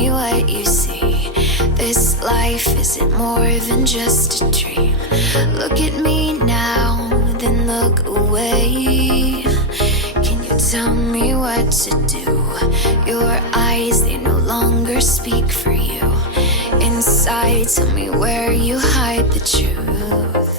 me what you see. This life isn't more than just a dream. Look at me now, then look away. Can you tell me what to do? Your eyes, they no longer speak for you. Inside, tell me where you hide the truth.